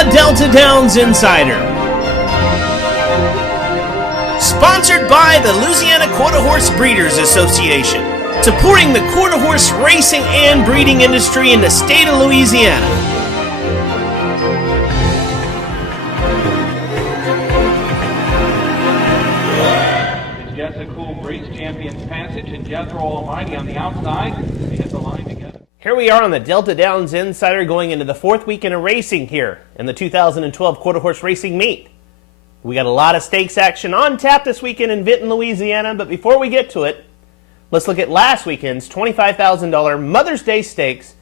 The Delta Downs Insider. Sponsored by the Louisiana Quarter Horse Breeders Association, supporting the quarter horse racing and breeding industry in the state of Louisiana. It's Jessica Breeds Champions Passage and Jethro Almighty on the outside. They hit the line together. Here we are on the Delta Downs Insider going into the fourth weekend of racing here in the 2012 Quarter Horse Racing Meet. We got a lot of stakes action on tap this weekend in Vinton, Louisiana, but before we get to it, let's look at last weekend's $25,000 Mother's Day Stakes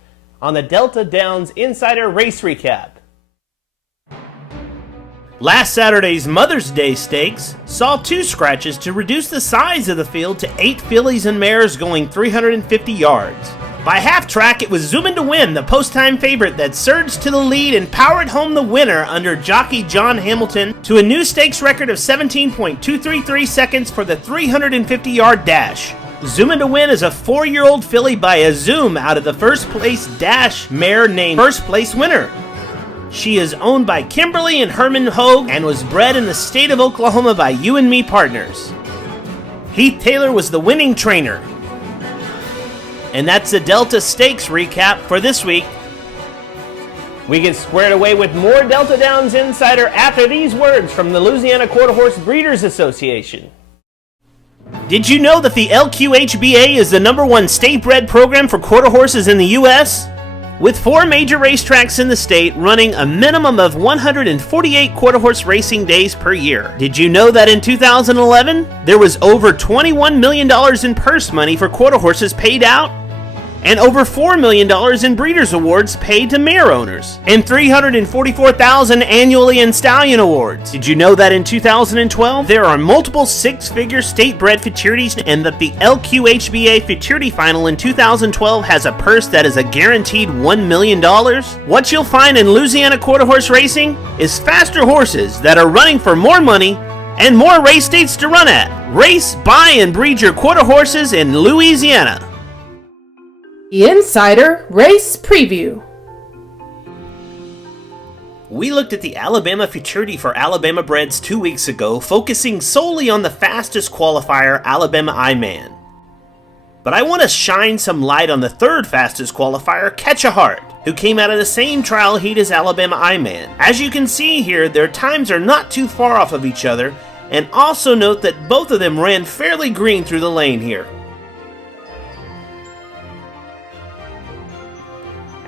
on the Delta Downs Insider Race Recap. Last Saturday's Mother's Day Stakes saw 2 scratches to reduce the size of the field to 8 fillies and mares going 350 yards. By half track, it was Zoomin' to Win, the post-time favorite that surged to the lead and powered home the winner under jockey John Hamilton to a new stakes record of 17.233 seconds for the 350-yard dash. Zoomin' to Win is a 4-year-old filly by a Zoom out of the first place dash mare named First Place Winner. She is owned by Kimberly and Herman Hogue and was bred in the state of Oklahoma by You and Me Partners. Heath Taylor was the winning trainer. And that's the Delta Stakes recap for this week. We get squared away with more Delta Downs Insider after these words from the Louisiana Quarter Horse Breeders Association. Did you know that the LQHBA is the #1 state-bred program for quarter horses in the U.S.? With 4 major racetracks in the state running a minimum of 148 quarter horse racing days per year. Did you know that in 2011, there was over $21 million in purse money for quarter horses paid out? And over $4 million in breeders' awards paid to mare owners, and $344,000 annually in stallion awards. Did you know that in 2012 there are multiple 6-figure state-bred futurities, and that the LQHBA Futurity Final in 2012 has a purse that is a guaranteed $1 million? What you'll find in Louisiana quarter horse racing is faster horses that are running for more money and more race dates to run at. Race, buy, and breed your quarter horses in Louisiana. The Insider Race Preview. We looked at the Alabama Futurity for Alabama Breds 2 weeks ago, focusing solely on the fastest qualifier, Alabama I-Man. But I want to shine some light on the third fastest qualifier, Catch a Heart, who came out of the same trial heat as Alabama I-Man. As you can see here, their times are not too far off of each other, and also note that both of them ran fairly green through the lane here.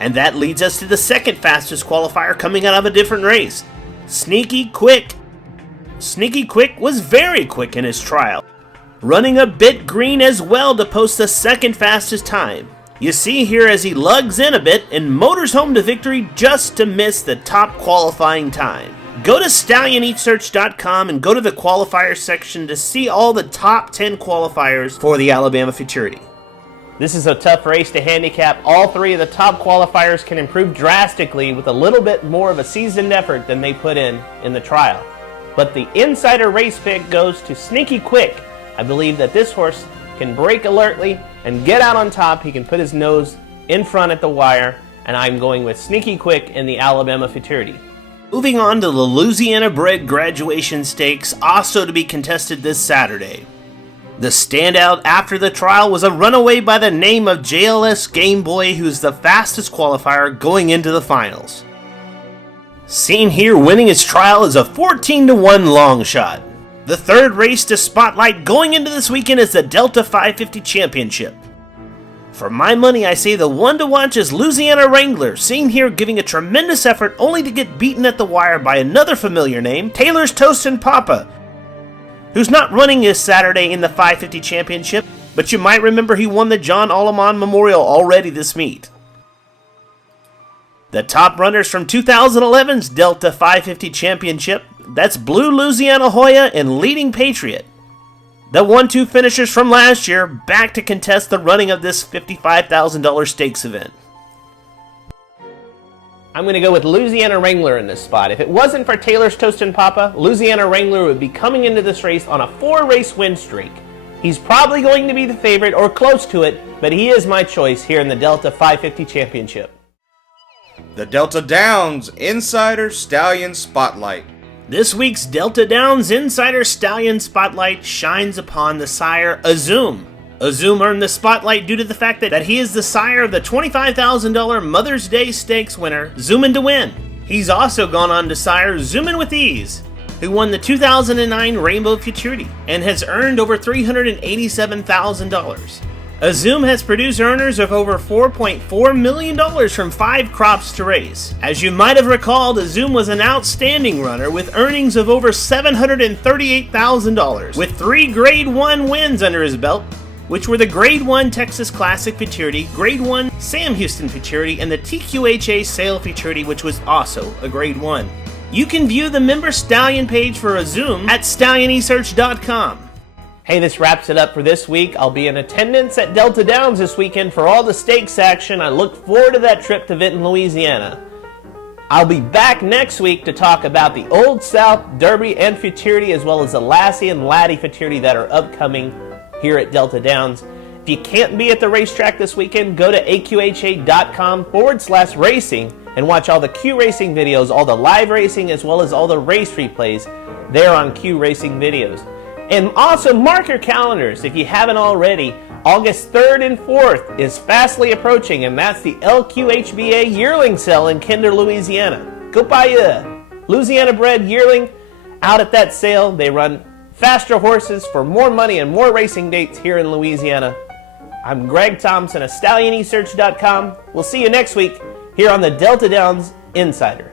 And that leads us to the second fastest qualifier coming out of a different race, Sneaky Quick. Sneaky Quick was very quick in his trial, running a bit green as well to post the second fastest time. You see here as he lugs in a bit and motors home to victory just to miss the top qualifying time. Go to StallionEatSearch.com and go to the qualifier section to see all the top 10 qualifiers for the Alabama Futurity. This is a tough race to handicap. All 3 of the top qualifiers can improve drastically with a little bit more of a seasoned effort than they put in the trial. But the Insider race pick goes to Sneaky Quick. I believe that this horse can break alertly and get out on top. He can put his nose in front at the wire, and I'm going with Sneaky Quick in the Alabama Futurity. Moving on to the Louisiana Bred Graduation Stakes, also to be contested this Saturday. The standout after the trial was a runaway by the name of JLS Game Boy, who's the fastest qualifier going into the finals. Seen here winning his trial is a 14-1 long shot. The third race to spotlight going into this weekend is the Delta 550 Championship. For my money, I say the one to watch is Louisiana Wrangler, seen here giving a tremendous effort only to get beaten at the wire by another familiar name, Taylor's Toast and Papa, who's not running this Saturday in the 550 Championship, but you might remember he won the John Aleman Memorial already this meet. The top runners from 2011's Delta 550 Championship, that's Blue Louisiana Hoya and Leading Patriot. The 1-2 finishers from last year back to contest the running of this $55,000 stakes event. I'm going to go with Louisiana Wrangler in this spot. If it wasn't for Taylor's Toast and Papa, Louisiana Wrangler would be coming into this race on a 4-race win streak. He's probably going to be the favorite or close to it, but he is my choice here in the Delta 550 Championship. The Delta Downs Insider Stallion Spotlight. This week's Delta Downs Insider Stallion Spotlight shines upon the sire Azum. Azum earned the spotlight due to the fact that he is the sire of the $25,000 Mother's Day Stakes winner, Zoomin to Win. He's also gone on to sire Zoomin with Ease, who won the 2009 Rainbow Futurity and has earned over $387,000. Azum has produced earners of over $4.4 million from 5 crops to race. As you might have recalled, Azum was an outstanding runner with earnings of over $738,000, with 3 Grade 1 wins under his belt, which were the Grade 1 Texas Classic Futurity, Grade 1 Sam Houston Futurity, and the TQHA Sale Futurity, which was also a Grade 1. You can view the member stallion page for Azum at stallionesearch.com. Hey, this wraps it up for this week. I'll be in attendance at Delta Downs this weekend for all the stakes action. I look forward to that trip to Vinton, Louisiana. I'll be back next week to talk about the Old South Derby and Futurity, as well as the Lassie and Laddie Futurity that are upcoming here at Delta Downs. If you can't be at the racetrack this weekend, go to aqha.com/racing and watch all the Q Racing videos, all the live racing, as well as all the race replays there on Q Racing videos. And also mark your calendars if you haven't already. August 3rd and 4th is fastly approaching, and that's the LQHBA yearling sale in Kinder, Louisiana. Go buy a Louisiana-bred yearling out at that sale. They run faster horses for more money and more racing dates here in Louisiana. I'm Greg Thompson of StallionEsearch.com. We'll see you next week here on the Delta Downs Insider.